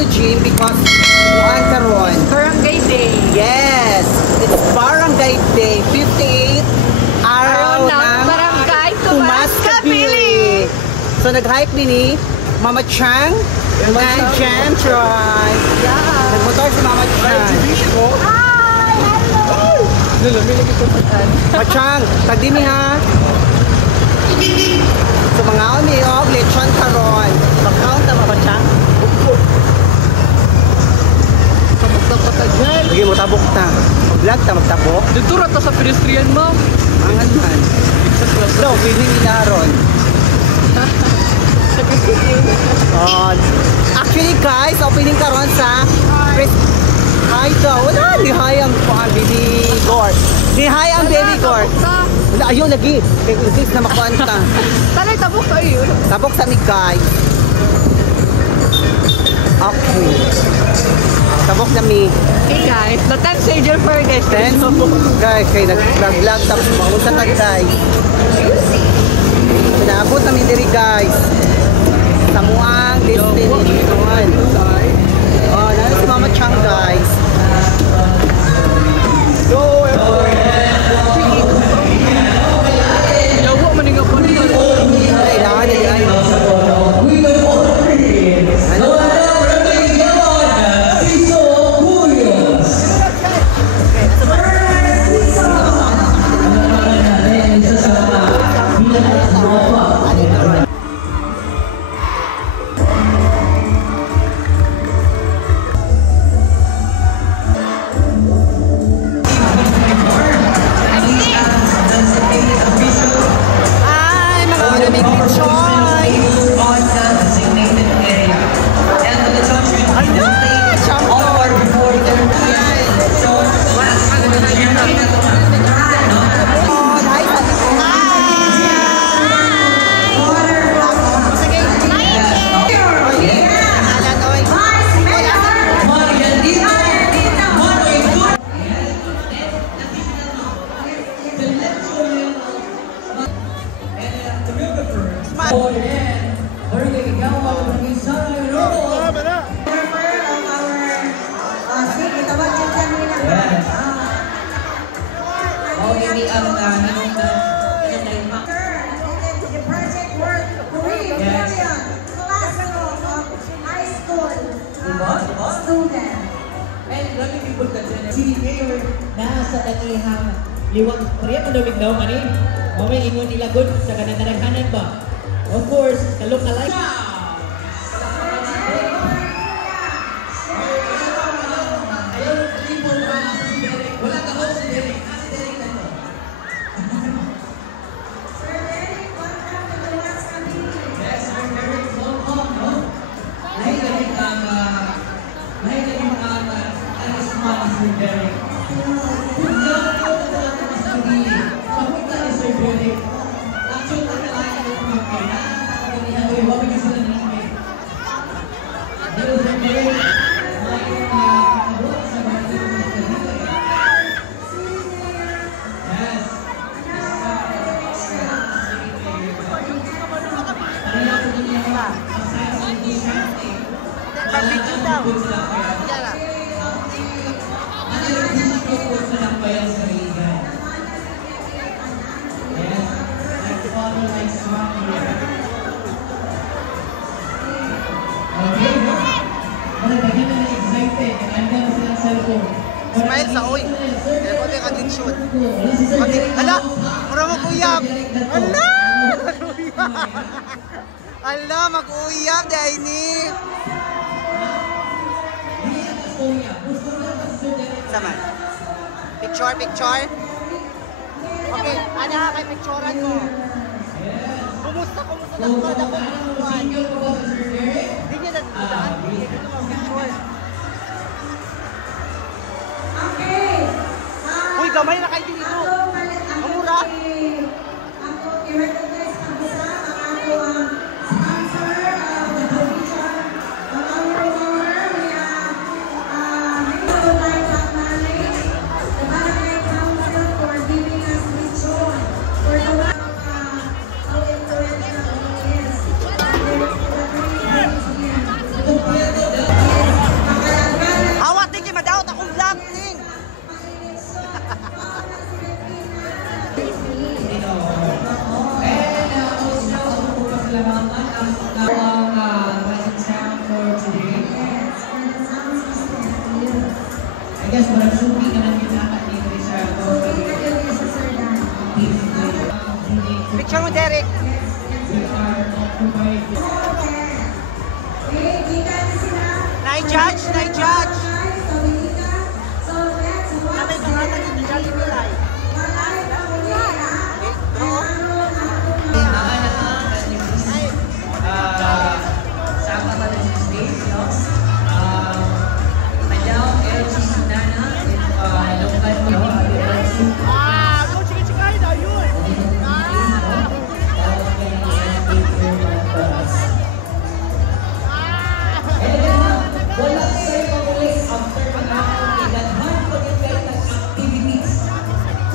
to gym because buwan karon. Barangay Day. Yes, it's Barangay Day. 58 araw ng Barangay Tomas Kapili. So nag-hike din ni Mama Chang and Jan Troy. Yeah. Nagmotor si Mama Chang. Hi! Hello! Mama Chang, tagdimi ha. So mga oni og lechon karon. Pag-count ta Mama Chang. Tabok ta dyan. Sige mo tabok ta. Mag-vlog ta magtabok. Dito rata sa pedestrian mo. Mangan man. So, pili nila ron. Actually guys, opening karon sa Hi daw. Wala, lihay ang baby gore. Lihay ang baby gore. Wala, ayun lagi. Kaya na makuhaan ka. Talay tabok ka yun. Tabok sa mi guys. Okay. Tabok na mi. Hey guys, the 10 Sager for guys. Then, guys, kaya nag-vlog tapos makunta na guys. Naabot namin diri guys. Samuang destination. Oh, nana si Mama Chang guys. Go Yawa maninga po nito. kailangan nila ay nasa kanihang liwang priya pandawig daw manin. Mamay ingon nila good sa kanang-kananghanan ba? Of course, kalok-kalay. Smile sa oy. Kaya ko kaya addiction. Hala, mura mag-uyab. Hala, mag-uyab. Hala, mag-uyab dahil ni. Sama. Picture, picture. Okay, ana kay picturean ko. Kumusta na kada ko kuan. Di niya na daan. Picture. Uy, gamay na kayo dito. Kamura. Picture mo, Derek. Na-judge, na-judge. Sabay ko nga tayo sa Jollibee Live. Sama ka na sa stage, no? Madam LG Sunana, local nyo, wala kayo mamulit after mga kailanman pag-invite ng activities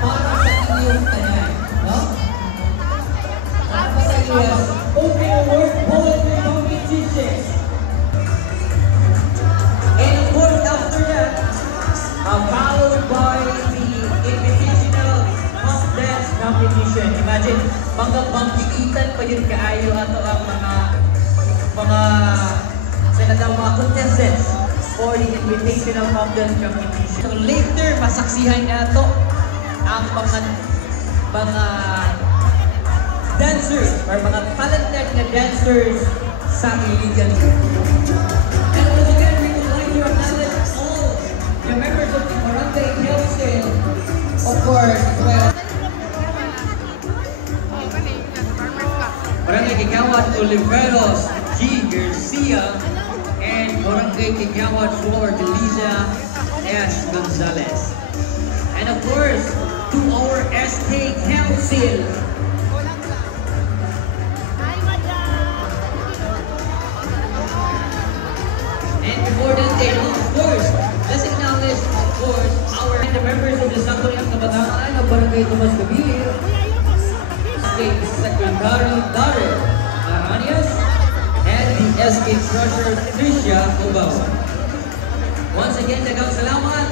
para sa inyong tanan, no? Para sa inyong open award poetry competition. And of course, after that, followed by the invitational pop dance competition. Imagine, banggang-bangkikitan pa yun kaayo ato ang mga mga contestants for the invitational pop dance competition. So later, masaksihan na ito ang mga dancers or mga talented na dancers sa Iligan. And once again, we would like to acknowledge all the members of the Barangay Council, of course, as well. Barangay Kigawad Oliveros G. Garcia and Barangay Kigawad Flor Delisa S. Gonzalez. And of course, to our SK Council. And before that day, of course, let's acknowledge, of course, the members of the Sangguniang Kabataan of Barangay Tomas Cavite, State Secretary Daryl Aranias, and the SK Treasurer Tricia Obawa. Once again, daghang salamat,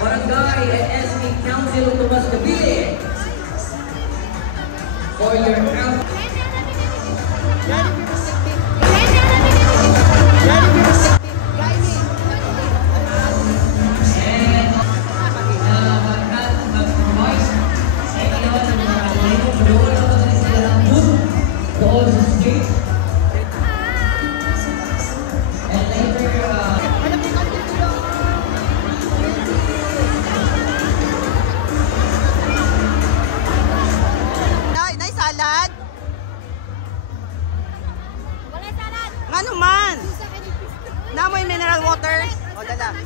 Barangay and SK Council of Tomas Cavite, for your help. Ano man? Namoy mineral water? O, dala.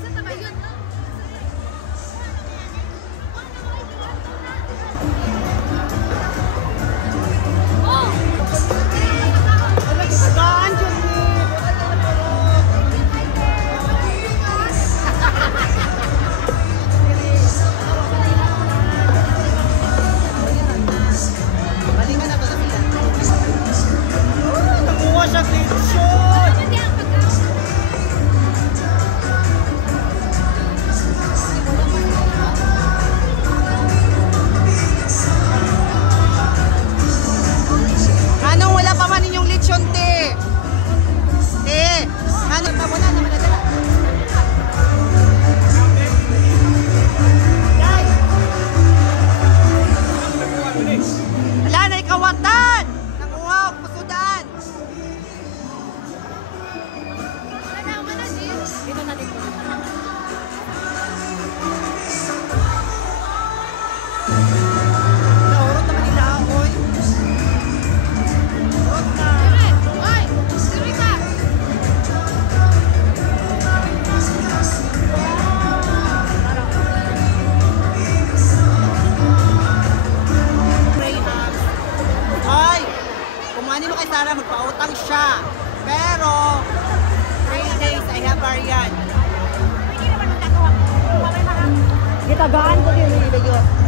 Sara, magpautang siya. Pero, 3 days, I have variant. Gitagaan ko din.